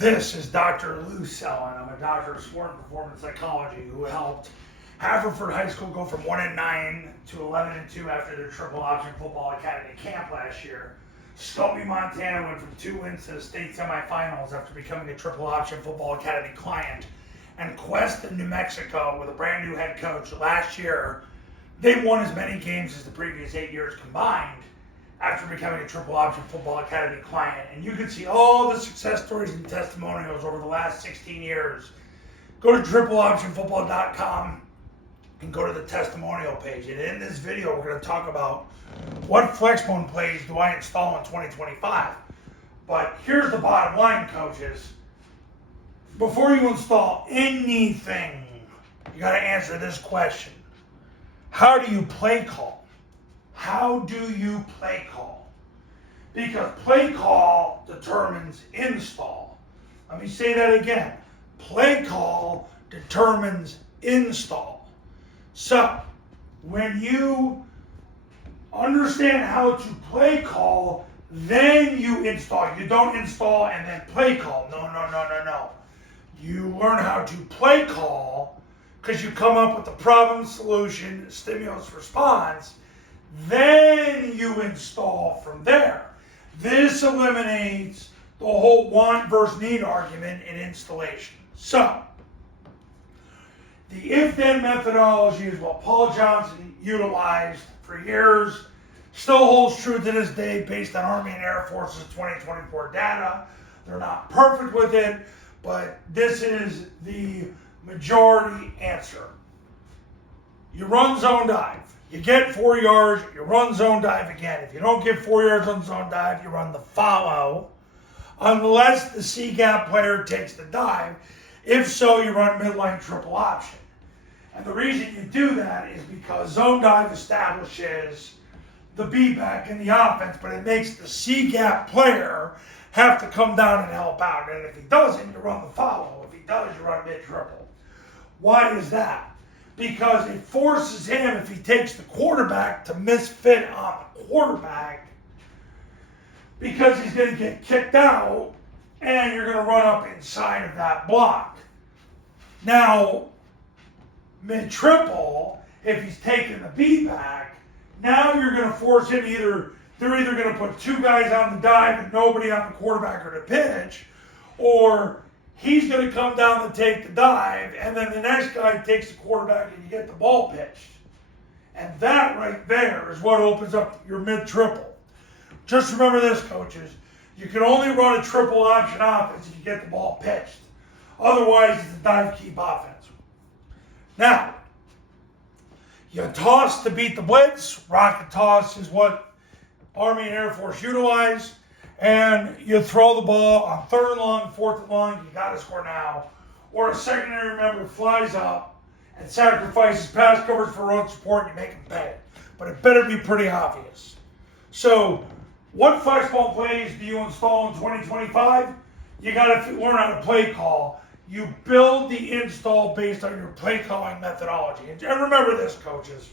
This is Dr. Lou Sellen. I'm a doctor of sport and performance psychology who helped Haverford High School go from 1-9 to 11-2 after their triple option football academy camp last year. Stoughton, Montana went from 2 wins to the state semifinals after becoming a triple option football academy client. And Quest in New Mexico with a brand new head coach last year, they won as many games as the previous 8 years combined after becoming a triple option football academy client. And you can see all the success stories and testimonials over the last 16 years. Go to tripleoptionfootball.com and go to the testimonial page. And in this video, we're going to talk about what Flexbone plays do I install in 2025. But here's the bottom line, coaches. Before you install anything, you got to answer this question. How do you play call? How do you play call? Because play call determines install. Let me say that again. Play call determines install. So, when you understand how to play call, then you install. You don't install and then play call. No. You learn how to play call because you come up with the problem, solution, stimulus, response. Then you install from there. This eliminates the whole want versus need argument in installation. So, the if-then methodology is what Paul Johnson utilized for years, still holds true to this day based on Army and Air Force's 2024 data. They're not perfect with it, but this is the majority answer. You run zone dive. You get 4 yards, you run zone dive again. If you don't get 4 yards on zone dive, you run the follow, unless the C-gap player takes the dive. If so, you run midline triple option. And the reason you do that is because zone dive establishes the B-back in the offense, but it makes the C-gap player have to come down and help out. And if he doesn't, you run the follow. If he does, you run mid-triple. Why is that? Because it forces him, if he takes the quarterback, to misfit on the quarterback because he's going to get kicked out and you're going to run up inside of that block. Now, mid-triple, if he's taking the B back, now you're going to force him they're either going to put 2 guys on the dive and nobody on the quarterback or the pitch, or he's going to come down to take the dive, and then the next guy takes the quarterback and you get the ball pitched. And that right there is what opens up your mid-triple. Just remember this, coaches. You can only run a triple option offense if you get the ball pitched. Otherwise, it's a dive-keep offense. Now, you toss to beat the blitz. Rocket toss is what Army and Air Force utilize. And you throw the ball on 3rd and long, 4th and long, you got to score now. Or a secondary member flies up and sacrifices pass coverage for run support and you make them pay. But it better be pretty obvious. So, what Flexbone plays do you install in 2025? You got to learn how to play call. You build the install based on your play calling methodology. And remember this, coaches.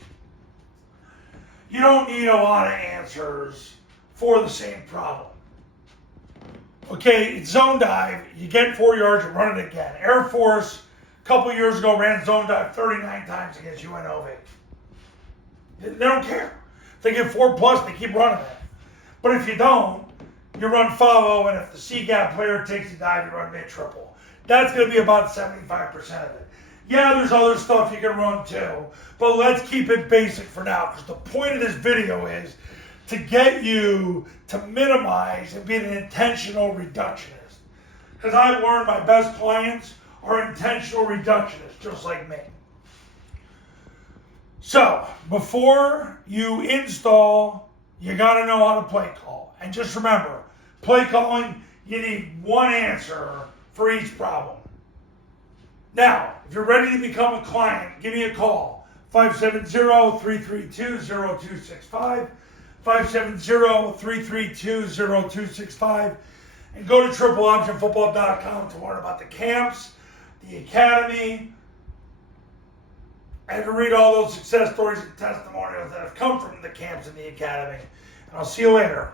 You don't need a lot of answers for the same problem. Okay, it's zone dive. You get 4 yards, you run it again. Air Force, a couple years ago, ran zone dive 39 times against UNLV. They don't care. If they get 4+, they keep running it. But if you don't, you run follow, and if the C-gap player takes the dive, you run mid-triple. That's going to be about 75% of it. Yeah, there's other stuff you can run too, but let's keep it basic for now, because the point of this video is to get you to minimize and be an intentional reductionist. Because I've learned my best clients are intentional reductionists, just like me. So, before you install, you got to know how to play call. And just remember, play calling, you need one answer for each problem. Now, if you're ready to become a client, give me a call. 570-332-0265. 570-332-0265, and go to tripleoptionfootball.com to learn about the camps, the academy, and to read all those success stories and testimonials that have come from the camps and the academy. And I'll see you later.